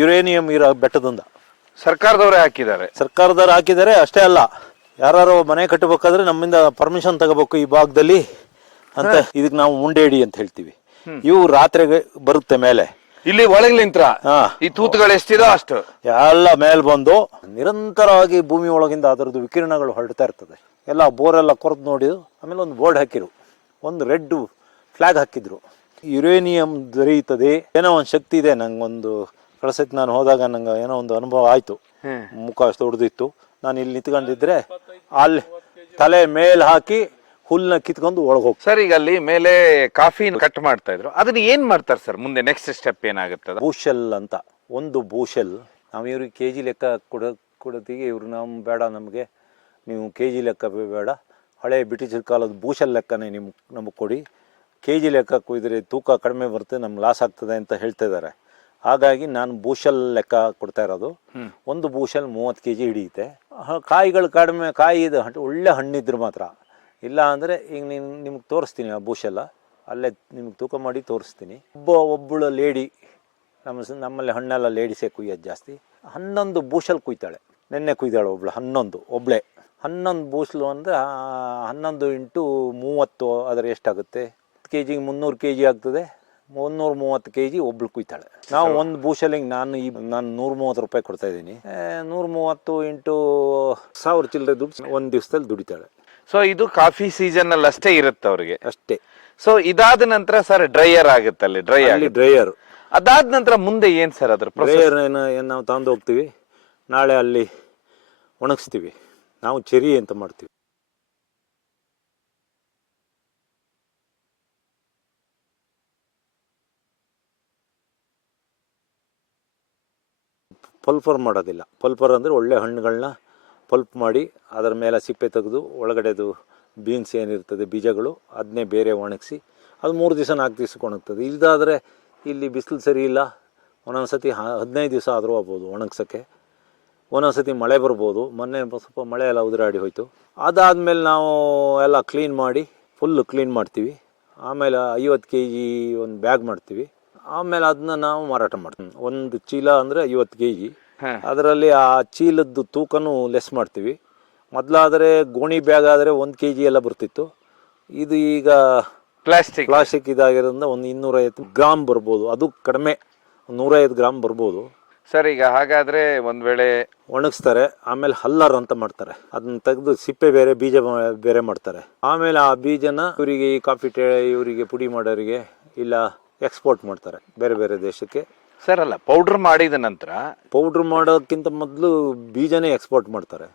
Uranium ಇರೋ ಬೆಟ್ಟದಿಂದ. ಸರ್ಕಾರದವರೇ ಹಾಕಿದ್ದಾರೆ. ಅಷ್ಟೇ ಅಲ್ಲ, ಯಾರು ಮನೆ ಕಟ್ಟಬೇಕಾದ್ರೆ ನಮ್ಮಿಂದ ಪರ್ಮಿಷನ್ ತಗೋಬೇಕು ಈ ಭಾಗದಲ್ಲಿ ಅಂತ. ಇದಕ್ಕೆ ನಾವು ಮುಂಡೇಡಿ ಅಂತ ಹೇಳ್ತೀವಿ. ಇವು ರಾತ್ರಿಗೆ ಬರುತ್ತೆ ಮೇಲೆ, ಇಲ್ಲಿ ಒಳಗ್ಲಿಂತ್ರ ಈ ತೂತುಗಳು ಎಷ್ಟಿದೋ ಅಷ್ಟು ಎಲ್ಲ ಮೇಲೆ ಬಂದು ನಿರಂತರವಾಗಿ ಭೂಮಿ ಒಳಗಿಂದ ಅದರದ್ದು ವಿಕಿರಣಗಳು ಹೊರಡ್ತಾ ಇರ್ತದೆ. ಎಲ್ಲ ಬೋರೆಲ್ಲ ಕೊರೆದು ನೋಡಿ ಆಮೇಲೆ ಒಂದು ಬೋರ್ಡ್ ಹಾಕಿರು, ಒಂದು ರೆಡ್ ಫ್ಲಾಗ್ ಹಾಕಿದ್ರು. ಯುರೇನಿಯಂ ದೊರೆಯುತ್ತದೆ ಏನೋ ಒಂದು ಶಕ್ತಿ ಇದೆ. ನಂಗೊಂದು ಕಳಸಕ್ಕೆ ನಾನು ಹೋದಾಗ ನಂಗೆ ಏನೋ ಒಂದು ಅನುಭವ ಆಯ್ತು. ಮುಖ ಅಷ್ಟು ಹೊಡೆದಿತ್ತು. ನಾನು ಇಲ್ಲಿ ನಿಂತ್ಕೊಂಡಿದ್ರೆ ಅಲ್ಲಿ ತಲೆ ಮೇಲೆ ಹಾಕಿ ಹುಲ್ನ ಕಿತ್ಕೊಂಡು ಒಳಗೋಗಿ. ಸರ್, ಈಗ ಅಲ್ಲಿ ಮೇಲೆ ಕಾಫಿ ಕಟ್ ಮಾಡ್ತಾ ಇದ್ರು, ಅದನ್ನ ಏನ್ ಮಾಡ್ತಾರೆ ಸರ್ ಮುಂದೆ? ನೆಕ್ಸ್ಟ್ ಸ್ಟೆಪ್ ಏನಾಗುತ್ತೆ? ಬೂಶೆಲ್ ಅಂತ ಒಂದು ಬೂಶೆಲ್. ನಾವು ಇವ್ರಿಗೆ ಕೆಜಿ ಲೆಕ್ಕ ಕೊಡೋದಿಗೆ ಇವ್ರು ಬೇಡ, ನಮಗೆ ನೀವು ಕೆಜಿ ಲೆಕ್ಕ ಬೇಡ, ಹಳೆ ಬ್ರಿಟಿಷ್ ಕಾಲದ ಬೂಶೆಲ್ ಲೆಕ್ಕನೇ ನಮಗೆ ಕೊಡಿ. ಕೆಜಿ ಲೆಕ್ಕ ಕೊಯ್ದರೆ ತೂಕ ಕಡಿಮೆ ಬರುತ್ತೆ, ನಮ್ಗೆ ಲಾಸ್ ಆಗ್ತದೆ ಅಂತ ಹೇಳ್ತಾ ಇದ್ದಾರೆ. ಹಾಗಾಗಿ ನಾನು ಬೂಶೆಲ್ ಲೆಕ್ಕ ಕೊಡ್ತಾ ಇರೋದು. ಒಂದು ಬೂಶೆಲ್ 30 kg ಹಿಡಿಯುತ್ತೆ. ಕಾಯಿಗಳು ಕಡಿಮೆ, ಕಾಯಿ ಇದು ಒಳ್ಳೆ ಹಣ್ಣಿದ್ರು ಮಾತ್ರ. ಇಲ್ಲ ಅಂದರೆ ಈಗ ನಿಮ್ಗೆ ತೋರಿಸ್ತೀನಿ ಆ ಬೂಶೆಲ್ಲ, ಅಲ್ಲೇ ನಿಮ್ಗೆ ತೂಕ ಮಾಡಿ ತೋರಿಸ್ತೀನಿ. ಒಬ್ಬಳು ಲೇಡಿ, ನಮ್ಮಲ್ಲಿ ಹಣ್ಣೆಲ್ಲ ಲೇಡೀಸೇ ಕುಯ್ಯೋದು ಜಾಸ್ತಿ. 11 ಬೂಶೆಲ್ ಕುಯ್ತಾಳೆ. ನೆನ್ನೆ ಕುಯ್ದಾಳೆ ಒಬ್ಳೆ 11 ಬೂಸಲು ಅಂದರೆ 11 × 30 ಅದರ ಎಷ್ಟಾಗುತ್ತೆ? 10 kg 300 kg ಆಗ್ತದೆ. 330 kg ಒಬ್ಳು ಕುಯ್ತಾಳೆ. ನಾವು ಒಂದು ಬೂಶಲಿಂಗ್ ನಾನು 130 ರೂಪಾಯಿ ಕೊಡ್ತಾ ಇದ್ದೀನಿ. 130 × 1000 ಚಿಲ್ಲರೆ ದುಡ್ಡು ಒಂದು ದಿವಸದಲ್ಲಿ ದುಡಿತಾಳೆ. ಸೊ ಇದು ಕಾಫಿ ಸೀಸನ್ ಅಲ್ಲಿ ಅಷ್ಟೇ ಇರುತ್ತೆ ಅವ್ರಿಗೆ ಅಷ್ಟೇ. ಸೊ ಇದಾದ ನಂತರ ಸರ್ ಡ್ರೈಯರ್ ಆಗುತ್ತೆ, ಅಲ್ಲಿ ಡ್ರೈಯರ್. ಅದಾದ ನಂತರ ಮುಂದೆ ಏನ್ ಸರ್ ಅದ್ರ ಡ್ರೈಯರ್ ನಾವು ತಗೊಂಡು ಹೋಗ್ತೀವಿ, ನಾಳೆ ಅಲ್ಲಿ ಒಣಗಿಸ್ತೀವಿ. ನಾವು ಚೆರಿ ಅಂತ ಮಾಡ್ತೀವಿ. ಪಲ್ಪರ್ ಮಾಡೋದಿಲ್ಲ. ಪಲ್ಪರ್ ಅಂದರೆ ಒಳ್ಳೆ ಹಣ್ಣುಗಳನ್ನ ಪಲ್ಪ್ ಮಾಡಿ ಅದರ ಮೇಲೆ ಸಿಪ್ಪೆ ತೆಗೆದು ಒಳಗಡೆದು ಬೀನ್ಸ್ ಏನಿರ್ತದೆ ಬೀಜಗಳು ಅದನ್ನೇ ಬೇರೆ ಒಣಗಿಸಿ ಅದು 3 ದಿವಸ 4 ದಿವಸಕ್ಕೆ ಒಣಗ್ತದೆ. ಇದಾದರೆ ಇಲ್ಲಿ ಬಿಸಿಲು ಸರಿ ಇಲ್ಲ, ಒಂದೊಂದು ಸತಿ 15 ದಿವಸ ಆದರೂ ಆಗ್ಬೋದು ಒಣಗ್ಸೋಕ್ಕೆ. ಒಂದೊಂದು ಸತಿ ಮಳೆ ಬರ್ಬೋದು. ಮೊನ್ನೆ ಸ್ವಲ್ಪ ಮಳೆ ಎಲ್ಲ ಉದುರಾಡಿ ಹೋಯಿತು. ಅದಾದಮೇಲೆ ನಾವು ಎಲ್ಲ ಕ್ಲೀನ್ ಮಾಡಿ ಫುಲ್ಲು ಕ್ಲೀನ್ ಮಾಡ್ತೀವಿ. ಆಮೇಲೆ 50 kg ಒಂದು ಬ್ಯಾಗ್ ಮಾಡ್ತೀವಿ. ಆಮೇಲೆ ಅದನ್ನ ನಾವು ಮಾರಾಟ ಮಾಡ್ತೀವಿ. ಒಂದು ಚೀಲ ಅಂದರೆ 50 kg. ಅದರಲ್ಲಿ ಆ ಚೀಲದ್ದು ತೂಕನೂ ಲೆಸ್ ಮಾಡ್ತೀವಿ. ಮೊದಲಾದರೆ ಗೋಣಿ ಬ್ಯಾಗ್ ಆದರೆ 1 kg ಎಲ್ಲ ಬರ್ತಿತ್ತು. ಇದು ಈಗ ಪ್ಲಾಸ್ಟಿಕ್ ಇದಾಗಿರೋದ್ರಿಂದ ಒಂದು 250 ಗ್ರಾಮ್ ಬರ್ಬೋದು. ಅದು ಕಡಿಮೆ, 150 ಗ್ರಾಮ್ ಬರ್ಬೋದು. ಸರ್, ಈಗ ಹಾಗಾದ್ರೆ ಒಂದ್ ವೇಳೆ ಒಣಗಿಸ್ತಾರೆ. ಆಮೇಲೆ ಹಲ್ಲರ್ ಅಂತ ಮಾಡ್ತಾರೆ, ಅದನ್ನ ತೆಗೆದು ಸಿಪ್ಪೆ ಬೇರೆ ಬೀಜ ಬೇರೆ ಮಾಡ್ತಾರೆ. ಆಮೇಲೆ ಆ ಬೀಜನ ಇವರಿಗೆ ಕಾಫಿ ಇವರಿಗೆ ಪುಡಿ ಮಾಡೋರಿಗೆ ಇಲ್ಲ ಎಕ್ಸ್ಪೋರ್ಟ್ ಮಾಡ್ತಾರೆ ಬೇರೆ ಬೇರೆ ದೇಶಕ್ಕೆ. ಸರ್, ಅಲ್ಲ ಪೌಡರ್ ಮಾಡಿದ ನಂತರ ಪೌಡ್ರ್ ಮಾಡೋಕ್ಕಿಂತ ಮೊದಲು ಬೀಜನೇ ಎಕ್ಸ್ಪೋರ್ಟ್ ಮಾಡ್ತಾರೆ.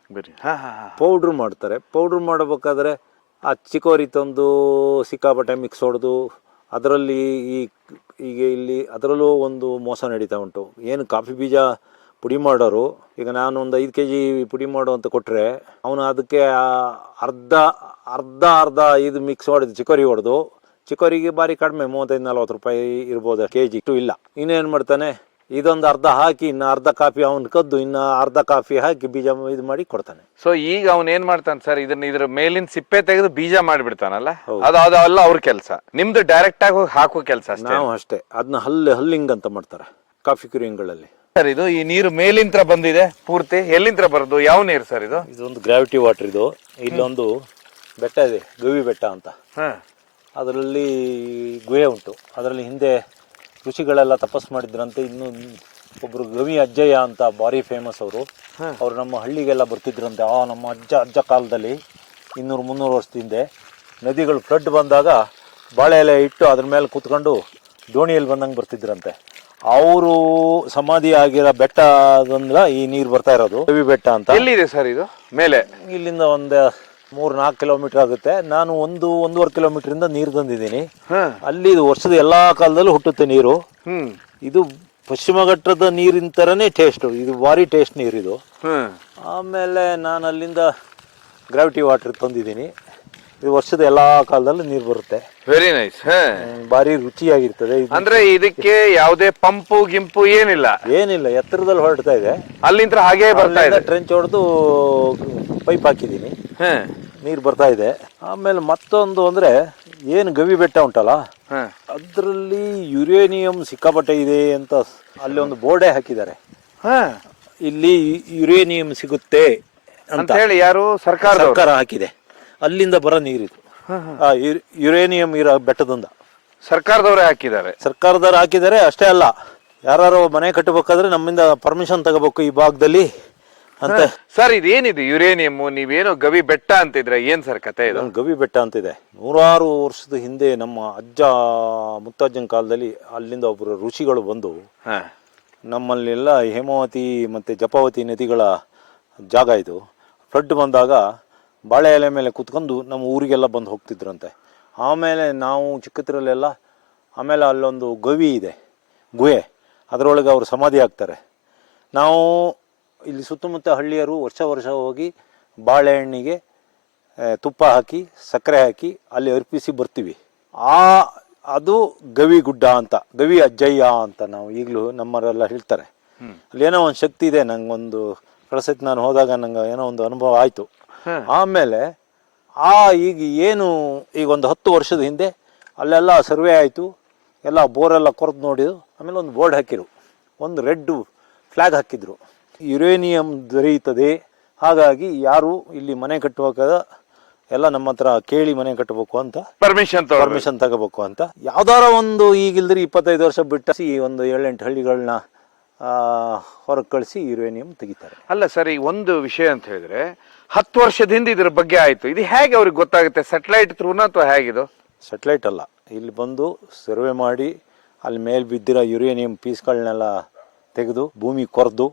ಪೌಡ್ರ್ ಮಾಡ್ತಾರೆ. ಪೌಡ್ರ್ ಮಾಡಬೇಕಾದ್ರೆ ಆ ಚಿಕೋರಿ ತಂದು ಸಿಕ್ಕಾಪಟ್ಟೆ ಮಿಕ್ಸ್ ಹೊಡೆದು ಅದರಲ್ಲಿ ಈಗ ಇಲ್ಲಿ ಅದರಲ್ಲೂ ಒಂದು ಮೋಸ ನಡೀತಾ ಉಂಟು. ಏನು ಕಾಫಿ ಬೀಜ ಪುಡಿ ಮಾಡೋರು, ಈಗ ನಾನು ಒಂದು 5 kg ಪುಡಿ ಮಾಡು ಅಂತ ಕೊಟ್ಟರೆ ಅವನು ಅದಕ್ಕೆ ಅರ್ಧ ಇದು ಮಿಕ್ಸ್ ಹೊಡೆದು ಚಿಕೋರಿಗೆ ಭಾರಿ ಕಡಿಮೆ 35-40 ರೂಪಾಯಿ ಇರ್ಬೋದು kg. ಇಲ್ಲ, ಇನ್ನೇನು ಮಾಡ್ತಾನೆ, ಇದೊಂದು ಅರ್ಧ ಹಾಕಿ ಇನ್ನು ಅರ್ಧ ಕಾಫಿ ಅವನು ಕದ್ದು ಇನ್ನು ಅರ್ಧ ಕಾಫಿ ಹಾಕಿ ಬೀಜ ಇದು ಮಾಡಿ ಕೊಡ್ತಾನೆ. ಸೊ ಈಗ ಅವನ್ ಏನ್ ಮಾಡ್ತಾನೆ ಸರ್, ಇದ್ರ ಮೇಲಿನ ಸಿಪ್ಪೆ ತೆಗೆದು ಬೀಜ ಮಾಡಿಬಿಡ್ತಾನಲ್ಲ, ಅದಲ್ಲ ಅವ್ರ ಕೆಲಸ. ನಿಮ್ದು ಡೈರೆಕ್ಟ್ ಆಗಿ ಹೋಗಿ ಹಾಕೋ ಕೆಲಸ. ನಾವು ಅಷ್ಟೇ. ಅದನ್ನ ಹಲ್ಲಿಂಗ್ ಅಂತ ಮಾಡ್ತಾರೆ ಕಾಫಿ ಕ್ಯೂರಿಂಗ್ಗಳಲ್ಲಿ. ಸರ್, ಇದು ಈ ನೀರು ಮೇಲಿಂತ್ರ ಬಂದಿದೆ ಪೂರ್ತಿ, ಎಲ್ಲಿಂತ್ರ ಬರೋದು? ಯಾವ ನೀರು ಸರ್ ಇದು? ಇದೊಂದು ಗ್ರಾವಿಟಿ ವಾಟರ್. ಇದು ಇಲ್ಲೊಂದು ಬೆಟ್ಟ ಇದೆ, ಗವಿ ಬೆಟ್ಟ ಅಂತ. ಅದರಲ್ಲಿ ಗುಹೆ ಉಂಟು. ಅದರಲ್ಲಿ ಹಿಂದೆ ಋಷಿಗಳೆಲ್ಲ ತಪಸ್ಸು ಮಾಡಿದ್ರಂತೆ. ಇನ್ನು ಒಬ್ರು ಗವಿ ಅಜ್ಜಯ್ಯ ಅಂತ ಭಾರಿ ಫೇಮಸ್ ಅವರು ನಮ್ಮ ಹಳ್ಳಿಗೆಲ್ಲ ಬರ್ತಿದ್ರಂತೆ. ನಮ್ಮ ಅಜ್ಜ ಕಾಲದಲ್ಲಿ 200-300 ವರ್ಷದ ಹಿಂದೆ ನದಿಗಳು ಫ್ಲಡ್ ಬಂದಾಗ ಬಾಳೆ ಎಲೆ ಇಟ್ಟು ಅದ್ರ ಮೇಲೆ ಕೂತ್ಕೊಂಡು ದೋಣಿಯಲ್ಲಿ ಬಂದಂಗೆ ಬರ್ತಿದ್ರಂತೆ. ಅವರು ಸಮಾಧಿ ಆಗಿರೋ ಬೆಟ್ಟ ಅದೊಂದ್ರ ಈ ನೀರು ಬರ್ತಾ ಇರೋದು ಗವಿ ಬೆಟ್ಟ ಅಂತ. ಎಲ್ಲಿದೆ ಸರ್ ಇದು? ಮೇಲೆ ಇಲ್ಲಿಂದ ಒಂದು 3-4 ಕಿಲೋಮೀಟರ್ ಆಗುತ್ತೆ. ನಾನು 1-1.5 ಕಿಲೋಮೀಟರ್ ನೀರು ತಂದಿದ್ದೀನಿ. ಅಲ್ಲಿ ಇದು ವರ್ಷದ ಎಲ್ಲಾ ಕಾಲದಲ್ಲೂ ಹುಟ್ಟುತ್ತೆ ನೀರು. ಇದು ಪಶ್ಚಿಮ ಘಟ್ಟದ ನೀರಿನ ತರನೇ ಟೇಸ್ಟ್. ಇದು ಭಾರಿ ಟೇಸ್ಟ್ ನೀರು ಇದು. ಆಮೇಲೆ ನಾನು ಅಲ್ಲಿಂದ ಗ್ರಾವಿಟಿ ವಾಟರ್ ತಂದಿದ್ದೀನಿ. ಇದು ವರ್ಷದ ಎಲ್ಲಾ ಕಾಲದಲ್ಲೂ ನೀರು ಬರುತ್ತೆ. Very nice. ಭಾರಿ ರುಚಿಯಾಗಿರ್ತದೆ. ಅಂದ್ರೆ ಇದಕ್ಕೆ ಯಾವುದೇ ಪಂಪು ಗಿಂಪು ಏನಿಲ್ಲ, ಎತ್ತರದಲ್ಲಿ ಹೊರಡ್ತಾ ಇದೆ. ಅಲ್ಲಿಂದ ಹಾಗೆ ಬರ್ತಾ ಇದೆ. ಟ್ರೆಂಚ್ ಹೊಡೆದು ಪೈಪ್ ಹಾಕಿದ್ದೀನಿ, ನೀರು ಬರ್ತಾ ಇದೆ. ಆಮೇಲೆ ಮತ್ತೊಂದು ಅಂದ್ರೆ ಏನು ಗವಿ ಬೆಟ್ಟ ಉಂಟಲ್ಲ, ಅದರಲ್ಲಿ ಯುರೇನಿಯಂ ಸಿಕ್ಕಾಪಟ್ಟೆ ಇದೆ ಅಂತ ಅಲ್ಲಿ ಒಂದು ಬೋರ್ಡೇ ಹಾಕಿದ್ದಾರೆ. ಇಲ್ಲಿ ಯುರೇನಿಯಂ ಸಿಗುತ್ತೆ ಅಂತ ಅಂತ ಹೇಳಿ ಯಾರು ಸರ್ಕಾರ ಹಾಕಿದೆ. ಅಲ್ಲಿಂದ ಬರೋ ನೀರಿದು ಆ ಯುರೇನಿಯಂ ಇರೋ ಬೆಟ್ಟದಿಂದ ಸರ್ಕಾರದವರೇ ಹಾಕಿದ್ದಾರೆ. ಸರ್ಕಾರದವ್ರು ಹಾಕಿದ್ದಾರೆ. ಅಷ್ಟೇ ಅಲ್ಲ, ಯಾರು ಮನೆ ಕಟ್ಟಬೇಕಾದ್ರೆ ನಮ್ಮಿಂದ ಪರ್ಮಿಷನ್ ತಗೋಬೇಕು ಈ ಭಾಗದಲ್ಲಿ ಅಂತ. ಸರ್ ಇದೇನಿದು ಯುರೇನಿಯಂ? ನೀವೇನೋ ಗವಿ ಬೆಟ್ಟ ಅಂತಿದ್ರೆ ಏನ್ ಸರ್ ಕತೆ ಇದು? ಗವಿ ಬೆಟ್ಟ ಅಂತಿದೆ. 100 ವರ್ಷದ ಹಿಂದೆ ನಮ್ಮ ಅಜ್ಜ ಮುತ್ತಜ್ಜನ ಕಾಲದಲ್ಲಿ ಅಲ್ಲಿಂದ ಒಬ್ಬರು ಋಷಿಗಳು ಬಂದು ನಮ್ಮಲ್ಲೆಲ್ಲ ಹೇಮಾವತಿ ಮತ್ತು ಜಪಾವತಿ ನದಿಗಳ ಜಾಗ ಇದು. ಫ್ಲಡ್ ಬಂದಾಗ ಬಾಳೆ ಎಲೆ ಮೇಲೆ ಕೂತ್ಕೊಂಡು ನಮ್ಮ ಊರಿಗೆಲ್ಲ ಬಂದು ಹೋಗ್ತಿದ್ರಂತೆ. ಆಮೇಲೆ ನಾವು ಚಿಕ್ಕದ್ರಲ್ಲೆಲ್ಲ ಆಮೇಲೆ ಅಲ್ಲೊಂದು ಗವಿ ಇದೆ, ಗುಹೆ, ಅದರೊಳಗೆ ಅವರು ಸಮಾಧಿ ಆಗ್ತಾರೆ. ನಾವು ಇಲ್ಲಿ ಸುತ್ತಮುತ್ತ ಹಳ್ಳಿಯರು ವರ್ಷ ಹೋಗಿ ಬಾಳೆಹಣ್ಣಿಗೆ ತುಪ್ಪ ಹಾಕಿ ಸಕ್ಕರೆ ಹಾಕಿ ಅಲ್ಲಿ ಅರ್ಪಿಸಿ ಬರ್ತೀವಿ. ಅದು ಗವಿ ಗುಡ್ಡ ಅಂತ, ಗವಿ ಅಜ್ಜಯ್ಯ ಅಂತ ನಾವು ಈಗಲೂ ನಮ್ಮರೆಲ್ಲ ಹೇಳ್ತಾರೆ. ಅಲ್ಲಿ ಏನೋ ಒಂದು ಶಕ್ತಿ ಇದೆ. ನಂಗೊಂದು ಕಳಸಕ್ಕೆ ನಾನು ಹೋದಾಗ ನಂಗೆ ಏನೋ ಒಂದು ಅನುಭವ ಆಯಿತು. ಆಮೇಲೆ ಈಗ ಏನು ಈಗ ಒಂದು 10 ವರ್ಷದ ಹಿಂದೆ ಅಲ್ಲೆಲ್ಲ ಸರ್ವೆ ಆಯಿತು, ಎಲ್ಲ ಬೋರೆಲ್ಲ ಕೊರೆದು ನೋಡಿದ್ರು. ಆಮೇಲೆ ಒಂದು ಬೋರ್ಡ್ ಹಾಕಿರು, ಒಂದು ರೆಡ್ ಫ್ಲ್ಯಾಗ್ ಹಾಕಿದ್ರು, ಯುರೇನಿಯಂ ದೊರೆಯುತ್ತದೆ, ಹಾಗಾಗಿ ಯಾರು ಇಲ್ಲಿ ಮನೆ ಕಟ್ಟುವಾಗ ಎಲ್ಲ ನಮ್ಮ ಹತ್ರ ಕೇಳಿ ಮನೆ ಕಟ್ಟಬೇಕು ಅಂತ ಪರ್ಮಿಷನ್ ತಗೋಬೇಕು ಅಂತ. ಯಾವ್ದಾರ ಒಂದು ಈಗಿಲ್ದ್ರಿ 25 ವರ್ಷ ಬಿಟ್ಟು ಒಂದು 7-8 ಹಳ್ಳಿಗಳನ್ನ ಹೊರಗೆ ಕಳಿಸಿ ಯುರೇನಿಯಂ ತೆಗಿತಾರೆ. ಅಲ್ಲ ಸರ್, ಈ ಒಂದು ವಿಷಯ ಅಂತ ಹೇಳಿದ್ರೆ 10 ವರ್ಷದಿಂದ ಇದ್ರ ಬಗ್ಗೆ ಆಯ್ತು. ಇದು ಹೇಗೆ ಅವ್ರಿಗೆ ಗೊತ್ತಾಗುತ್ತೆ? ಸ್ಯಾಟಲೈಟ್ ಥ್ರೂನ ಅಥವಾ ಹೇಗಿದು? ಸ್ಯಾಟಲೈಟ್ ಅಲ್ಲ, ಇಲ್ಲಿ ಬಂದು ಸರ್ವೆ ಮಾಡಿ ಅಲ್ಲಿ ಮೇಲೆ ಬಿದ್ದಿರೋ ಯುರೇನಿಯಂ ಪೀಸ್ಗಳನ್ನೆಲ್ಲ ತೆಗೆದು ಭೂಮಿ ಕೊರೆದು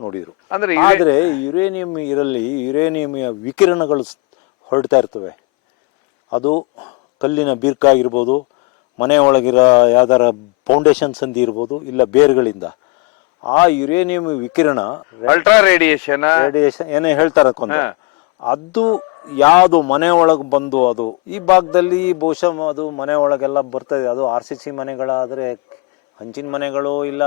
ನೋಡಿದ್ರು. ಆದರೆ ಯುರೇನಿಯಂ ಇರಲ್ಲಿ ಯುರೇನಿಯಂ ವಿಕಿರಣಗಳು ಹೊರಡ್ತಾ ಇರ್ತವೆ. ಅದು ಕಲ್ಲಿನ ಬಿರ್ಕಾಗಿರ್ಬೋದು, ಮನೆ ಒಳಗಿರೋ ಯಾವ್ದಾರ ಫೌಂಡೇಶನ್ ಸಂಧಿ ಇರ್ಬೋದು, ಇಲ್ಲ ಬೇರ್ಗಳಿಂದ ಆ ಯುರೇನಿಯಂ ವಿಕಿರಣ ಅಲ್ಟ್ರಾ ರೇಡಿಯೇಷನ್ ಏನೇ ಹೇಳ್ತಾರೆ ಅದು ಯಾವುದು ಮನೆ ಒಳಗೆ ಬಂದು ಅದು ಈ ಭಾಗದಲ್ಲಿ ಬಹುಶಃ ಅದು ಮನೆ ಒಳಗೆಲ್ಲ ಬರ್ತದೆ. ಅದು RCC ಮನೆಗಳಾದರೆ, ಹಂಚಿನ ಮನೆಗಳು ಇಲ್ಲ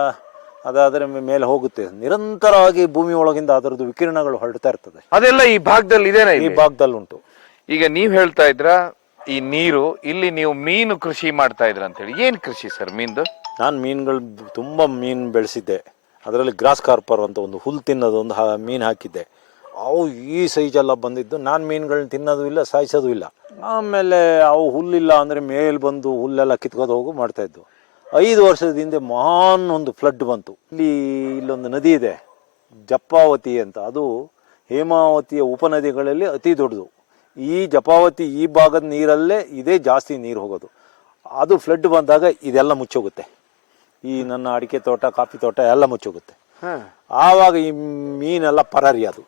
ಅದಾದ್ರೆ ಮೇಲೆ ಹೋಗುತ್ತೆ. ನಿರಂತರವಾಗಿ ಭೂಮಿ ಒಳಗಿಂದ ಅದರದ್ದು ವಿಕಿರಣಗಳು ಹೊರಡ್ತಾ ಇರ್ತದೆ. ಅದೆಲ್ಲ ಈ ಭಾಗದಲ್ಲಿ ಇದೆ, ಈ ಭಾಗದಲ್ಲಿ ಉಂಟು. ಈಗ ನೀವ್ ಹೇಳ್ತಾ ಇದ್ರ ಈ ನೀರು ಇಲ್ಲಿ ನೀವು ಮೀನು ಕೃಷಿ ಮಾಡ್ತಾ ಇದ್ರ ಅಂತ ಹೇಳಿ, ಏನ್ ಕೃಷಿ ಸರ್ ಮೀನ್ದು? ನಾನು ಮೀನುಗಳು ತುಂಬಾ ಮೀನು ಬೆಳೆಸಿದ್ದೆ. ಅದರಲ್ಲಿ ಗ್ರಾಸ್ ಕಾರ್ಪರ್ ಅಂತ ಒಂದು ಹುಲ್ಲು ತಿನ್ನೋದು ಒಂದು ಮೀನು ಹಾಕಿದ್ದೆ. ಅವು ಈ ಸೈಜೆಲ್ಲ ಬಂದಿದ್ದು. ನಾನು ಮೀನುಗಳನ್ನ ತಿನ್ನೋದು ಇಲ್ಲ, ಸಾಯಿಸೋದು ಇಲ್ಲ. ಆಮೇಲೆ ಅವು ಹುಲ್ಲಿಲ್ಲ ಅಂದರೆ ಮೇಲೆ ಬಂದು ಹುಲ್ಲೆಲ್ಲ ಕಿತ್ಕೋದು ಹೋಗು ಮಾಡ್ತಾಯಿದ್ದು. 5 ವರ್ಷದ ಹಿಂದೆ ಮಹಾನ್ ಒಂದು ಫ್ಲಡ್ ಬಂತು. ಇಲ್ಲೊಂದು ನದಿ ಇದೆ ಜಪಾವತಿ ಅಂತ, ಅದು ಹೇಮಾವತಿಯ ಉಪನದಿಗಳಲ್ಲಿ ಅತಿ ದೊಡ್ಡದು. ಈ ಜಪಾವತಿ ಈ ಭಾಗದ ನೀರಲ್ಲೇ ಇದೇ ಜಾಸ್ತಿ ನೀರು ಹೋಗೋದು. ಅದು ಫ್ಲಡ್ ಬಂದಾಗ ಇದೆಲ್ಲ ಮುಚ್ಚೋಗುತ್ತೆ. ಈ ನನ್ನ ಅಡಿಕೆ ತೋಟ, ಕಾಫಿ ತೋಟ ಎಲ್ಲ ಮುಚ್ಚೋಗುತ್ತೆ. ಆವಾಗ ಈ ಮೀನೆಲ್ಲ ಪರಾರಿ. ಅದು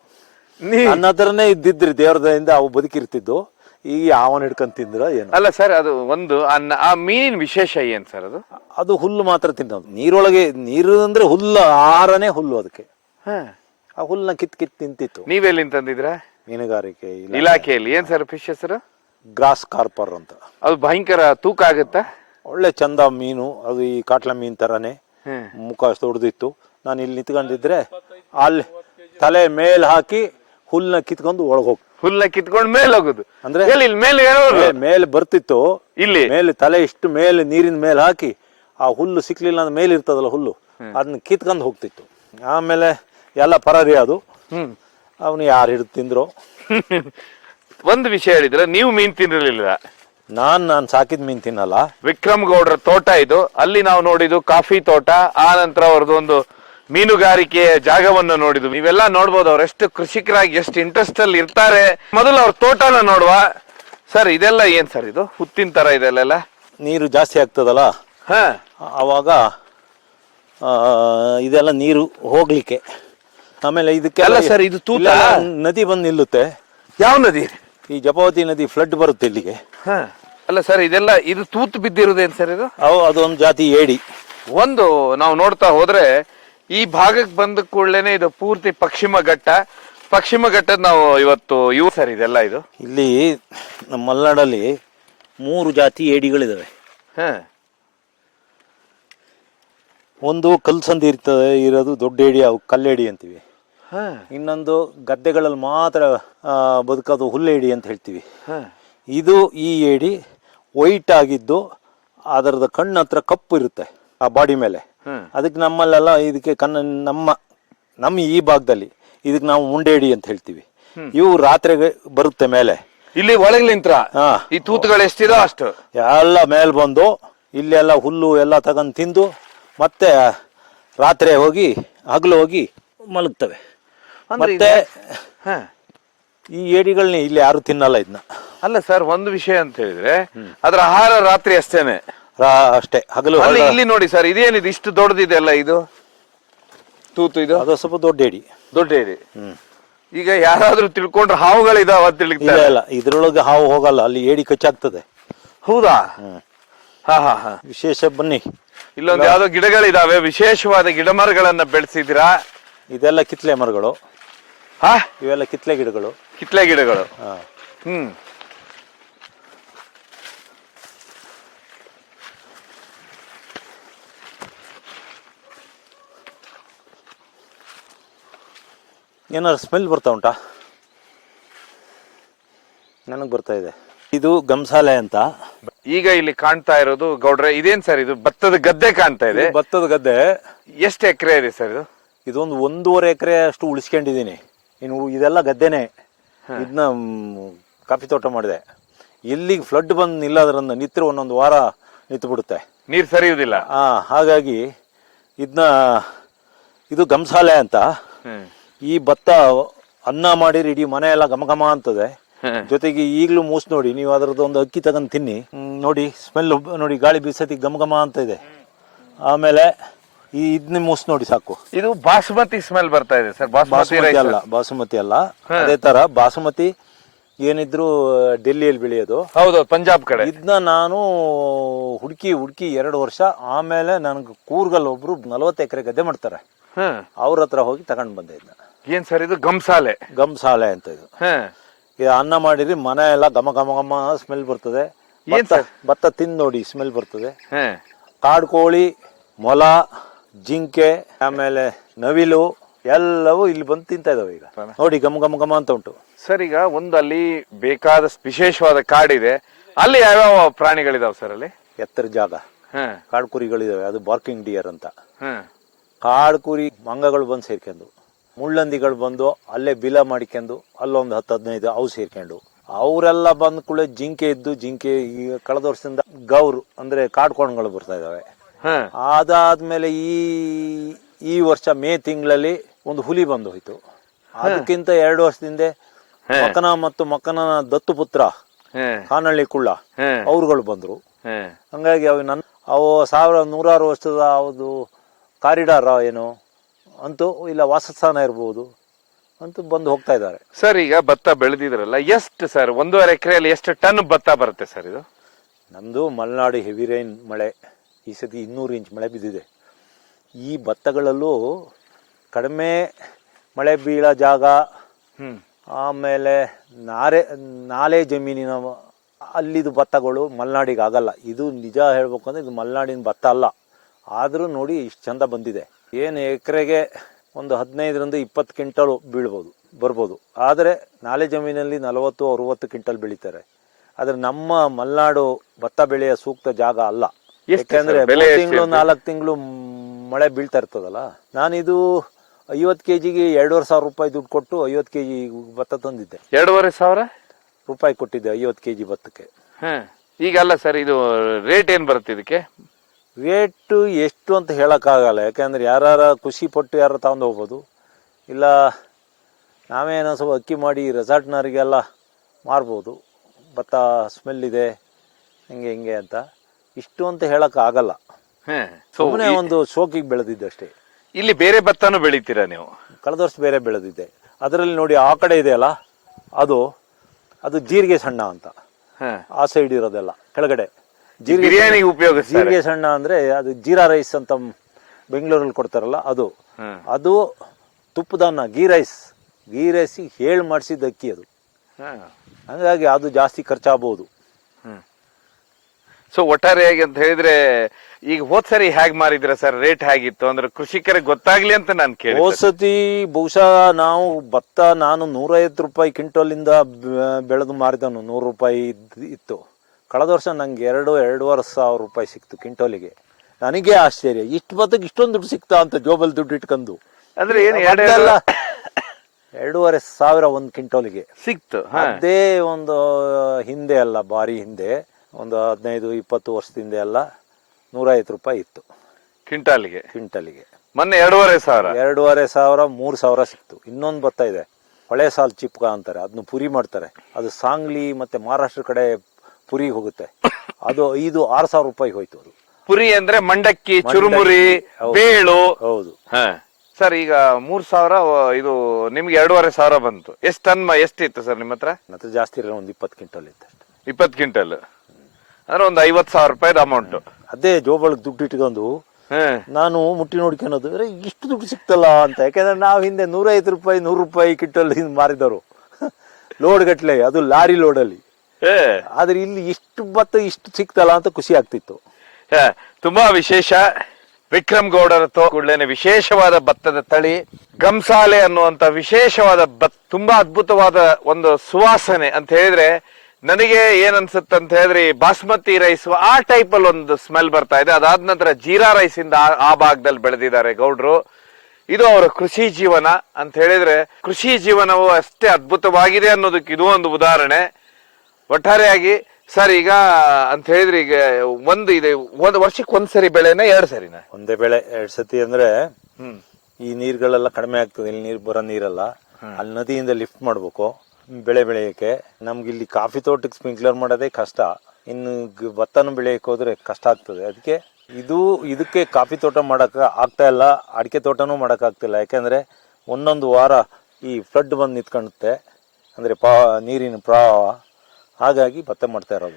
ನನ್ನ ಹತ್ರನೇ ಇದ್ದಿದ್ರಿ, ದೇವ್ರದಿಂದ ಅವು ಬದುಕಿರ್ತಿದ್ದು. ಈಗ ಯಾವನ್ ಹಿಡ್ಕೊಂಡ್ ತಿಂದ್ರ ಏನು? ಅಲ್ಲ ಸರ್, ಅದು ಒಂದು ಆ ಮೀನಿನ ವಿಶೇಷ ಏನ್ ಸರ್? ಅದು ಹುಲ್ಲು ಮಾತ್ರ ತಿನ್ನೋದು. ನೀರೊಳಗೆ ನೀರು ಅಂದ್ರೆ ಹುಲ್ಲು, ಆಹಾರನೇ ಹುಲ್ಲು. ಅದಕ್ಕೆ ಆ ಹುಲ್ಲನ್ನ ಕಿತ್ ತಿಂತಿತ್ತು. ನೀವೆಲ್ಲಿ ತಂದಿದ್ರ? ಮೀನುಗಾರಿಕೆ ಇಲಾಖೆಯಲ್ಲಿ. ಏನ್ ಸರ್ ಫಿಶ್ ಹೆಸರು? ಗ್ರಾಸ್ ಕಾರ್ಪರ್ ಅಂತ. ಅದು ಭಯಂಕರ ತೂಕ ಆಗುತ್ತಾ? ಒಳ್ಳೆ ಚಂದ ಮೀನು. ಅದು ಈ ಕಾಟ್ಲ ಮೀನ್ ತರಾನೇ, ಮುಖ ದೊಡ್ಡದಿತ್ತು. ನಾನು ಇಲ್ಲಿ ನಿಂತ್ಕೊಂಡಿದ್ರೆ ಅಲ್ಲಿ ತಲೆ ಮೇಲ್ ಹಾಕಿ ಹುಲ್ಲನ್ನ ಕಿತ್ಕೊಂಡು ಒಳಗೋಗ್, ಹುಲ್ಲ ಕಿತ್ಕೊಂಡು ಮೇಲೆ ಹೋಗುದು ಅಂದ್ರೆ ಮೇಲೆ ಬರ್ತಿತ್ತು. ಇಲ್ಲಿ ಮೇಲೆ ತಲೆ ಇಷ್ಟು ಮೇಲೆ ನೀರಿನ ಮೇಲೆ ಹಾಕಿ ಆ ಹುಲ್ಲು ಸಿಕ್ಲಿಲ್ಲ ಅಂದ್ರೆ ಮೇಲೆ ಇರ್ತದಲ್ಲ ಹುಲ್ಲು, ಅದನ್ನ ಕಿತ್ಕೊಂಡು ಹೋಗ್ತಿತ್ತು. ಆಮೇಲೆ ಎಲ್ಲ ಪರಾರಿ. ಅದು ಅವನು ಯಾರು ಹಿಡಿದು ತಿಂದ್ರು. ಒಂದು ವಿಷಯ ಹೇಳಿದ್ರೆ, ನೀವು ಮೀನ್ ತಿನ್ನಲಿಲ್ಲ. ನಾನ್ ಸಾಕಿದ್ ಮೀನ್ ತಿನ್ನಲ್ಲ. ವಿಕ್ರಮ್ ಗೌಡ್ರ ತೋಟ ಇದು. ಅಲ್ಲಿ ನಾವು ನೋಡಿದ್ದು ಕಾಫಿ ತೋಟ, ಆ ನಂತರ ಅವ್ರದ್ದು ಒಂದು ಮೀನುಗಾರಿಕೆಯ ಜಾಗವನ್ನು ನೋಡಿದ್ವಿ. ನೀವೆಲ್ಲ ನೋಡ್ಬೋದು ಅವ್ರೆಷ್ಟು ಕೃಷಿಕರಾಗಿ ಎಷ್ಟು ಇಂಟ್ರೆಸ್ಟ್ ಅಲ್ಲಿ ಇರ್ತಾರೆ. ಮೊದಲು ಅವ್ರ ತೋಟನ ನೋಡುವ. ಸರ್ ಇದೆಲ್ಲ ಏನ್ ಸರ್? ಇದು ಹುತ್ತಿನ ತರ ಇದೆಲ್ಲ ನೀರು ಜಾಸ್ತಿ ಆಗ್ತದಲ್ಲ, ಅವಾಗ ಇದೆಲ್ಲ ನೀರು ಹೋಗ್ಲಿಕ್ಕೆ. ಆಮೇಲೆ ಇದಕ್ಕೆಲ್ಲ ಸರ್ ಇದು ತೂತ ನದಿ ಬಂದು ನಿಲ್ಲುತ್ತೆ. ಯಾವ ನದಿ? ಈ ಜಪಾವತಿ ನದಿ ಫ್ಲಡ್ ಬರುತ್ತೆ ಇಲ್ಲಿಗೆ. ಅಲ್ಲ ಸರ್, ಇದೆಲ್ಲ ಇದು ತೂತು ಬಿದ್ದಿರುವುದೇನ್ ಸರ್ ಇದು? ಅದೊಂದು ಜಾತಿ ಏಡಿ. ಒಂದು ನಾವು ನೋಡ್ತಾ ಹೋದ್ರೆ ಈ ಭಾಗಕ್ಕೆ ಬಂದ ಕೂಡಲೇನೆ ಇದು ಪೂರ್ತಿ ಪಶ್ಚಿಮ ಘಟ್ಟದ ನಾವು ಇವತ್ತು ಸರ್ ಇದೆಲ್ಲ ಇದು. ಇಲ್ಲಿ ನಮ್ಮ ಮಲೆನಾಡಲ್ಲಿ 3 ಜಾತಿ ಏಡಿಗಳಿದಾವೆ. ಒಂದು ಕಲ್ಸಂದಿ ಇರೋದು ದೊಡ್ಡ ಏಡಿ, ಅವು ಕಲ್ಲೇಡಿ ಅಂತೀವಿ. ಇನ್ನೊಂದು ಗದ್ದೆಗಳಲ್ಲಿ ಮಾತ್ರ ಬದುಕೋದು ಹುಲ್ಲೇಡಿ ಅಂತ ಹೇಳ್ತೀವಿ. ಇದು ಈ ಏಡಿ ವೈಟ್ ಆಗಿದ್ದು ಅದರದ ಕಣ್ಣು ಹತ್ರ ಕಪ್ಪು ಇರುತ್ತೆ ಆ ಬಾಡಿ ಮೇಲೆ. ಅದಕ್ಕೆ ನಮ್ಮಲ್ಲೆಲ್ಲ ಇದಕ್ಕೆ ನಮ್ಮ ಈ ಭಾಗದಲ್ಲಿ ಇದಕ್ಕೆ ನಾವು ಮುಂಡೇಡಿ ಅಂತ ಹೇಳ್ತೀವಿ. ಇವು ರಾತ್ರಿಗೆ ಬರುತ್ತೆ ಮೇಲೆ, ಇಲ್ಲಿ ಒಳಗ್ಲಿಂತ್ರ ಈ ತೂತುಗಳು ಎಷ್ಟಿದೋ ಅಷ್ಟು ಎಲ್ಲ ಮೇಲ್ ಬಂದು ಇಲ್ಲೆಲ್ಲ ಹುಲ್ಲು ಎಲ್ಲ ತಗೊಂಡು ತಿಂದು ಮತ್ತೆ ರಾತ್ರಿ ಹಗಲು ಹೋಗಿ ಮಲಗ್ತವೆ. ಮತ್ತೆ ಈ ಏಡಿಗಳನ್ನ ಇಲ್ಲಿ ಯಾರು ತಿನ್ನಲ್ಲ ಇದನ್ನ. ಅಲ್ಲ ಸರ್, ಒಂದು ವಿಷಯ ಅಂತ ಹೇಳಿದ್ರೆ ಅದ್ರ ಆಹಾರ ರಾತ್ರಿ ಅಷ್ಟೇನೆ ಅಷ್ಟೇ, ಹಗಲು. ಇಲ್ಲಿ ನೋಡಿ ಸರ್, ಇದೇನಿದು ಇಷ್ಟು ದೊಡ್ಡದಿದೆ ಅಲ್ಲ ಇದು ತೂತು? ಇದು ಅದು ಸ್ವಲ್ಪ ದೊಡ್ಡ ಏಡಿ. ದೊಡ್ಡ ಏಡಿ. ಈಗ ಯಾರಾದ್ರೂ ತಿಳ್ಕೊಂಡ್ರೆ ಹಾವುಗಳಿದಾವ ತಿಳಿತಾರೆ? ಇಲ್ಲ, ಇದ್ರೊಳಗೆ ಹಾವು ಹೋಗಲ್ಲ, ಅಲ್ಲಿ ಏಡಿ ಕಚ್ಚಾಗ್ತದೆ. ಹೌದಾ? ಹಾ. ವಿಶೇಷ. ಬನ್ನಿ, ಇಲ್ಲೊಂದು ಯಾವ್ದೋ ಗಿಡಗಳಿದಾವೆ, ವಿಶೇಷವಾದ ಗಿಡ ಮರಗಳನ್ನ ಬೆಳೆಸಿದಿರಾ? ಇದೆಲ್ಲ ಕಿತ್ಲೆ ಮರಗಳು. ಇವೆಲ್ಲ ಕಿತ್ಲೆ ಗಿಡಗಳು. ಕಿತ್ಲೆ ಗಿಡಗಳು. ಏನಾದ್ರು ಸ್ಮೆಲ್ ಬರ್ತಾ ಉಂಟಾ? ನನಗೆ ಬರ್ತಾ ಇದೆ. ಇದು ಗಂಸಾಲೆ ಅಂತ. ಈಗ ಇಲ್ಲಿ ಕಾಣ್ತಾ ಇರೋದು ಗೌಡ್ರೆ, ಇದೇನ್ ಸರ್ ಇದು? ಭತ್ತದ ಗದ್ದೆ ಕಾಣ್ತಾ ಇದೆ. ಭತ್ತದ ಗದ್ದೆ. ಎಷ್ಟು ಎಕರೆ ಇದೆ ಸರ್ ಇದು? ಇದೊಂದು 1.5 ಎಕರೆ ಅಷ್ಟು ಉಳಿಸ್ಕೊಂಡಿದ್ದೀನಿ. ಇನ್ನು ಇದೆಲ್ಲ ಗದ್ದೆನೆ. ಇದನ್ನ ಕಾಫಿ ತೋಟ ಮಾಡಿದೆ. ಇಲ್ಲಿಗೆ ಫ್ಲಡ್ ಬಂದು ನಿಲ್ಲೋದ್ರಿಂದ ನಿತ್ರು ಒಂದೊಂದು ವಾರ ನಿಂತು ಬಿಡುತ್ತೆ, ನೀರು ಸರಿಯುವುದಿಲ್ಲ. ಹಾಗಾಗಿ ಇದು ಗಂಸಾಲೆ ಅಂತ. ಈ ಭತ್ತ ಅನ್ನ ಮಾಡಿರಿ ಇಡೀ ಮನೆ ಎಲ್ಲ ಘಮ ಅಂತದೆ. ಜೊತೆಗೆ ಈಗಲೂ ಮೂಸ್ ನೋಡಿ ನೀವು, ಅದರದ್ದು ಒಂದು ಅಕ್ಕಿ ತಗೊಂಡು ತಿನ್ನಿ, ನೋಡಿ ಸ್ಮೆಲ್ ನೋಡಿ, ಗಾಳಿ ಬೀಸತಿ ಘಮ ಅಂತ ಇದೆ. ಆಮೇಲೆ ಇದನ್ನ ಮೂಸ್ ನೋಡಿ ಸಾಕು. ಇದು ಬಾಸುಮತಿ ಸ್ಮೆಲ್ ಬರ್ತಾ ಇದೆ ಸರ್. ಬಾಸುಮತಿ ಅಲ್ಲ, ಅದೇ ತರ ಬಾಸುಮತಿ ಏನಿದ್ರು ಡೆಲ್ಲಿಯಲ್ಲಿ ಬೆಳೆಯೋದು. ಹೌದು, ಪಂಜಾಬ್ ಕಡೆ. ಇದನ್ನ ನಾನು ಹುಡುಕಿ 2 ವರ್ಷ ಆಮೇಲೆ ನನಗೆ ಕೂರ್ಗಲ್ ಒಬ್ರು 40 ಎಕರೆ ಗದ್ದೆ ಮಾಡ್ತಾರೆ, ಅವ್ರ ಹತ್ರ ಹೋಗಿ ತಗೊಂಡ್ ಬಂದೆ ಇದನ್ನ. ಏನ್ ಸರ್ ಇದು? ಗಂಸಾಲೆ ಅಂತ ಇದು. ಅನ್ನ ಮಾಡಿರಿ ಮನೆ ಎಲ್ಲ ಘಮ ಸ್ಮೆಲ್ ಬರ್ತದೆ. ಭತ್ತ ತಿಂದು ನೋಡಿ ಸ್ಮೆಲ್ ಬರ್ತದೆ. ಕಾಡ್ಕೋಳಿ, ಮೊಲ, ಜಿಂಕೆ, ಆಮೇಲೆ ನವಿಲು ಎಲ್ಲವೂ ಇಲ್ಲಿ ಬಂದು ತಿಂತಾ ಇದಾವೆ. ಈಗ ನೋಡಿ ಘಮ ಅಂತ ಉಂಟು ಸರ್. ಈಗ ಒಂದು ಅಲ್ಲಿ ಬೇಕಾದ ವಿಶೇಷವಾದ ಕಾಡಿದೆ, ಅಲ್ಲಿ ಯಾವ್ಯಾವ ಪ್ರಾಣಿಗಳಿದಾವೆ ಸರ್? ಅಲ್ಲಿ ಎತ್ತರ ಜಾಗ, ಕಾಡ್ಕುರಿಗಳಿದಾವೆ. ಅದು ಬಾರ್ಕಿಂಗ್ ಡಿಯರ್ ಅಂತ. ಕಾಡ್ಕುರಿ ಮಂಗಗಳು ಬಂದು ಸೇರ್ಕೊಂಡು, ಮುಳ್ಳಂದಿಗಳು ಬಂದು ಅಲ್ಲೇ ಬಿಲ ಮಾಡಿಕೊಂಡು, ಅಲ್ಲೊಂದು 10-15 ಅವು ಸೇರ್ಕೊಂಡು, ಅವರೆಲ್ಲ ಬಂದ ಕೂಡಲೇ ಜಿಂಕೆ ಈಗ ಕಳೆದ ವರ್ಷದಿಂದ ಗೌರು ಅಂದ್ರೆ ಕಾಡ್ಕೋಣಗಳು ಬರ್ತಾ ಇದಾವೆ. ಅದಾದ್ಮೇಲೆ ಈ ವರ್ಷ ಮೇ ತಿಂಗಳಲ್ಲಿ ಒಂದು ಹುಲಿ ಬಂದು ಹೋಯ್ತು. ಅದಕ್ಕಿಂತ 2 ವರ್ಷದಿಂದ ಮಕ್ಕನ ದತ್ತು ಪುತ್ರ ಕಾನಳ್ಳಿ ಕುಳ್ಳ ಅವ್ರುಗಳು ಬಂದ್ರು. ಹಂಗಾಗಿ ಅವು 1100 ವರ್ಷದ ಅದು ಕಾರಿಡಾರ ಏನು ಅಂತೂ ಇಲ್ಲ ವಾಸಸ್ಥಾನ ಇರ್ಬೋದು ಅಂತೂ ಬಂದು ಹೋಗ್ತಾ ಇದ್ದಾರೆ. ಸರ್ ಈಗ ಭತ್ತ ಬೆಳೆದಿದ್ರಲ್ಲ, ಎಷ್ಟು ಸರ್ 1.5 ಎಕರೆಯಲ್ಲಿ ಎಷ್ಟು ಟನ್ ಭತ್ತ ಬರುತ್ತೆ ಸರ್ ಇದು? ನಮ್ದು ಮಲೆನಾಡು ಹೆವಿ ರೈನ್ ಮಳೆ, ಈ ಸತಿ 200 ಇಂಚ್ ಮಳೆ ಬಿದ್ದಿದೆ. ಈ ಭತ್ತಗಳಲ್ಲೂ ಕಡಿಮೆ ಮಳೆ ಬೀಳೋ ಜಾಗ, ಆಮೇಲೆ ನಾಲೆ ಜಮೀನಿನ ಅಲ್ಲಿದು ಭತ್ತಗಳು ಮಲೆನಾಡಿಗೆ ಆಗಲ್ಲ. ಇದು ನಿಜ ಹೇಳ್ಬೇಕು ಅಂದ್ರೆ ಇದು ಮಲೆನಾಡಿನ ಭತ್ತ ಅಲ್ಲ. ಆದರೂ ನೋಡಿ ಇಷ್ಟು ಚಂದ ಬಂದಿದೆ. ಏನು ಎಕರೆಗೆ ಒಂದು 15-20 ಕ್ವಿಂಟಲ್ ಬರ್ಬೋದು. ಆದರೆ ನಾಲೆ ಜಮೀನಲ್ಲಿ 40-60 ಕ್ವಿಂಟಲ್ ಬೆಳೀತಾರೆ. ಆದ್ರೆ ನಮ್ಮ ಮಲೆನಾಡು ಭತ್ತ ಬೆಳೆಯ ಸೂಕ್ತ ಜಾಗ ಅಲ್ಲ. ಯಾಕೆಂದ್ರೆ 3 ತಿಂಗಳು 4 ತಿಂಗಳು ಮಳೆ ಬೀಳ್ತಾ ಇರ್ತದಲ್ಲ. ನಾನಿದು 50 kgಗೆ 2,500 ರೂಪಾಯಿ ದುಡ್ಡು ಕೊಟ್ಟು 50 kg ಭತ್ತ ತಂದಿದ್ದೆ. 2,500 ರೂಪಾಯಿ ಕೊಟ್ಟಿದ್ದೆ 50 kg ಭತ್ತಕ್ಕೆ. ಈಗ ಅಲ್ಲ ಸರ್, ಇದು ರೇಟ್ ಏನ್ ಬರುತ್ತೆ ಇದಕ್ಕೆ? ರೇಟ್ ಎಷ್ಟು ಅಂತ ಹೇಳಕ್ಕಾಗಲ್ಲ. ಯಾಕಂದ್ರೆ ಯಾರು ಖುಷಿ ಪಟ್ಟು ಯಾರು ತಗೊಂಡು ಹೋಗ್ಬೋದು, ಇಲ್ಲ ನಾವೇನೋ ಸ್ವಲ್ಪ ಅಕ್ಕಿ ಮಾಡಿ ರೆಸಾರ್ಟ್ನವರಿಗೆಲ್ಲ ಮಾರ್ಬೋದು. ಭತ್ತ ಸ್ಮೆಲ್ ಇದೆ ಹಿಂಗೆ ಅಂತ ಇಷ್ಟು ಅಂತ ಹೇಳಕ್ ಆಗಲ್ಲ. ಸುಮ್ಮನೆ ಒಂದು ಶೋಕಿಗೆ ಬೆಳೆದಿದ್ದಷ್ಟೇ. ಇಲ್ಲಿ ಬೇರೆ ಭತ್ತನೂ ಬೆಳಿತೀರಾ ನೀವು? ಕಳೆದ ವರ್ಷ ಬೇರೆ ಬೆಳೆದಿದ್ದೆ. ಅದರಲ್ಲಿ ನೋಡಿ ಆ ಕಡೆ ಇದೆಯಲ್ಲ, ಅದು ಜೀರಿಗೆ ಸಣ್ಣ ಅಂತ. ಆ ಸೈಡ್ ಇರೋದೆಲ್ಲ ಕೆಳಗಡೆ ಬಿರಿಯಾನಿ ಉಪಯೋಗ. ಜೀರಿಗೆ ಸಣ್ಣ ಅಂದ್ರೆ ಅದು ಜೀರಾ ರೈಸ್ ಅಂತ ಬೆಂಗಳೂರಲ್ಲಿ ಕೊಡ್ತಾರಲ್ಲ, ಅದು ತುಪ್ಪದನ್ನ ಗೀ ರೈಸ್ ಹೇಳಿ ಮಾಡಿಸಿದ ಅಕ್ಕಿ ಅದು. ಹಂಗಾಗಿ ಅದು ಜಾಸ್ತಿ ಖರ್ಚಾಗಬಹುದು. ಸೊ ಒಟ್ಟಾರೆಯಾಗಿ ಅಂತ ಹೇಳಿದ್ರೆ ಈಗ ಹೋದ್ ಸರಿ ಹೇಗ್ ಮಾರಿದ್ರ ಸರ್? ರೇಟ್ ಹೇಗಿತ್ತು ಅಂದ್ರೆ ಕೃಷಿಕರಿಗೆ ಗೊತ್ತಾಗ್ಲಿ ಅಂತ ನಾನು ಕೇಳಿ. ಹೋದ್ ಸತಿ ಬಹುಶಃ ನಾವು ಭತ್ತ ನಾನು 150 ರೂಪಾಯಿ ಕ್ವಿಂಟಲ್ ಇಂದ ಬೆಳೆದು ಮಾರಿದನು. 100 ರೂಪಾಯಿ ಇತ್ತು ಕಳೆದ ವರ್ಷ ನಂಗೆ 2-2.5 ಸಾವಿರ ರೂಪಾಯಿ ಸಿಕ್ತು ಕ್ವಿಂಟೋಲಿಗೆ. ನನಗೆ ಆಶ್ಚರ್ಯ, ಇಷ್ಟು ಬತ್ತಕ್ಕೆ ಇಷ್ಟೊಂದು ದುಡ್ಡು ಸಿಕ್ತಾ ಅಂತ ಜೋಬಲ್ಲಿ ದುಡ್ಡು ಇಟ್ಕೊಂಡು. ಅಂದ್ರೆ ಏನು ಮೊದ್ಲೆಲ್ಲ 2.5 ಸಾವಿರ ಒಂದು ಕ್ವಿಂಟೋಲಿಗೆ ಸಿಕ್ತು. ಅದೇ ಒಂದು ಹಿಂದೆ ಅಲ್ಲ, ಭಾರಿ ಹಿಂದೆ, ಒಂದು 15-20 ವರ್ಷದಿಂದ ಎಲ್ಲ 150 ರೂಪಾಯಿ ಇತ್ತು ಕ್ವಿಂಟಾಲ್ಗೆ. ಮೊನ್ನೆ 2.5 ಸಾವಿರ, 2.5 ಸಾವಿರ, 3 ಸಾವಿರ ಸಿಕ್ತು. ಇನ್ನೊಂದು ಭತ್ತ ಇದೆ, ಹೊಳೆ ಸಾಲ್ ಚಿಪ್ಕ ಅಂತಾರೆ, ಅದನ್ನು ಪುರಿ ಮಾಡ್ತಾರೆ. ಅದು ಸಾಂಗ್ಲಿ ಮತ್ತೆ ಮಹಾರಾಷ್ಟ್ರ ಕಡೆ ಪುರಿಗೆ ಹೋಗುತ್ತೆ. ಅದು 5-6 ಸಾವಿರ ರೂಪಾಯಿ ಹೋಯ್ತು. ಅದು ಪುರಿ ಅಂದ್ರೆ ಮಂಡಕ್ಕಿ, ಚುರುಮುರಿ, ಬೇಳು. ಹೌದು ಸರ್. ಈಗ 3 ಸಾವಿರ, ಇದು ನಿಮ್ಗೆ 2.5 ಸಾವಿರ ಬಂತು. ಎಷ್ಟು ಟನ್ ಎಷ್ಟಿತ್ತು ಸರ್ ನಿಮ್ಮ ಹತ್ರ? ನನ್ನ ಹತ್ರ ಜಾಸ್ತಿ ಇರಲ್ಲ, ಒಂದು 20 ಕ್ವಿಂಟಲ್ ಇತ್ತು ಅಷ್ಟೇ. 20 ಕ್ವಿಂಟಲ್ ಅಂದ್ರೆ ಒಂದು 50 ಸಾವಿರ ರೂಪಾಯಿದ ಅಮೌಂಟ್. ಅದೇ ಜೋಬಳಗ್ ದುಡ್ಡು ಇಟ್ಕೊಂಡು ನಾನು ಮುಟ್ಟಿ ನೋಡ್ಕೊಳೋದು, ಇಷ್ಟು ದುಡ್ಡು ಸಿಕ್ತಲ್ಲ ಅಂತ. ಯಾಕಂದ್ರೆ ನಾವು ಹಿಂದೆ 150 ರೂಪಾಯಿ 100 ರೂಪಾಯಿ ಕ್ವಿಂಟಲ್ ಮಾರಿದವರು, ಲೋಡ್ ಗಟ್ಲೆ, ಅದು ಲಾರಿ ಲೋಡಲ್ಲಿ. ಆದ್ರೆ ಇಲ್ಲಿ ಇಷ್ಟು ಭತ್ತ ಇಷ್ಟು ಸಿಕ್ತಲ್ಲ ಅಂತ ಖುಷಿ ಆಗ್ತಿತ್ತು. ತುಂಬಾ ವಿಶೇಷ. ವಿಕ್ರಮ್ ಗೌಡರ ಕೂಡಲೇನೆ ವಿಶೇಷವಾದ ಭತ್ತದ ತಳಿ ಗಂಸಾಲೆ ಅನ್ನುವಂತ ವಿಶೇಷವಾದ ತುಂಬಾ ಅದ್ಭುತವಾದ ಒಂದು ಸುವಾಸನೆ ಅಂತ ಹೇಳಿದ್ರೆ ನನಗೆ ಏನ್ ಅನ್ಸುತ್ತೆ ಅಂತ ಹೇಳಿದ್ರೆ, ಬಾಸ್ಮತಿ ರೈಸ್ ಆ ಟೈಪ್ ಅಲ್ಲಿ ಒಂದು ಸ್ಮೆಲ್ ಬರ್ತಾ ಇದೆ. ಅದಾದ ನಂತರ ಜೀರಾ ರೈಸ್ ಇಂದ ಆ ಭಾಗದಲ್ಲಿ ಬೆಳೆದಿದ್ದಾರೆ ಗೌಡ್ರು. ಇದು ಅವರ ಕೃಷಿ ಜೀವನ ಅಂತ ಹೇಳಿದ್ರೆ, ಕೃಷಿ ಜೀವನವು ಅಷ್ಟೇ ಅದ್ಭುತವಾಗಿದೆ ಅನ್ನೋದಕ್ಕೆ ಇದು ಒಂದು ಉದಾಹರಣೆ. ಒಟ್ಟಾರೆಯಾಗಿ ಸರ್, ಈಗ ಅಂತ ಹೇಳಿದ್ರೆ, ಈಗ ಒಂದು ಇದೆ, ಒಂದು ವರ್ಷಕ್ಕೆ ಒಂದ್ಸರಿ ಬೆಳೆನ 2 ಸರಿನ? ಒಂದೇ ಬೆಳೆ 2 ಸತಿ. ಅಂದ್ರೆ ಈ ನೀರ್ಗಳೆಲ್ಲ ಕಡಿಮೆ ಆಗ್ತದೆ, ಇಲ್ಲಿ ನೀರ್ ಬರೋ ನೀರಲ್ಲ, ಅಲ್ಲಿ ನದಿಯಿಂದ ಲಿಫ್ಟ್ ಮಾಡ್ಬೇಕು ಬೆಳೆ ಬೆಳೆಯಕ್ಕೆ. ನಮ್ಗೆ ಇಲ್ಲಿ ಕಾಫಿ ತೋಟಕ್ಕೆ ಸ್ಪ್ರಿಂಕ್ಲರ್ ಮಾಡೋದೇ ಕಷ್ಟ, ಇನ್ನು ಭತ್ತನ ಬೆಳೆಯಕ್ಕೆ ಹೋದ್ರೆ ಕಷ್ಟ ಆಗ್ತದೆ. ಅದಕ್ಕೆ ಇದಕ್ಕೆ ಕಾಫಿ ತೋಟ ಮಾಡಕ್ ಆಗ್ತಾ ಇಲ್ಲ, ಅಡಿಕೆ ತೋಟನೂ ಮಾಡಕ್ ಆಗ್ತಿಲ್ಲ. ಯಾಕಂದ್ರೆ ಒಂದೊಂದು ವಾರ ಈ ಫ್ಲಡ್ ಬಂದು ನಿಂತ್ಕೊಳ್ಳುತ್ತೆ, ಅಂದ್ರೆ ನೀರಿನ ಪ್ರವಾಹ. ಹಾಗಾಗಿ ಭತ್ತ ಮಾಡ್ತಾ ಇರೋದು.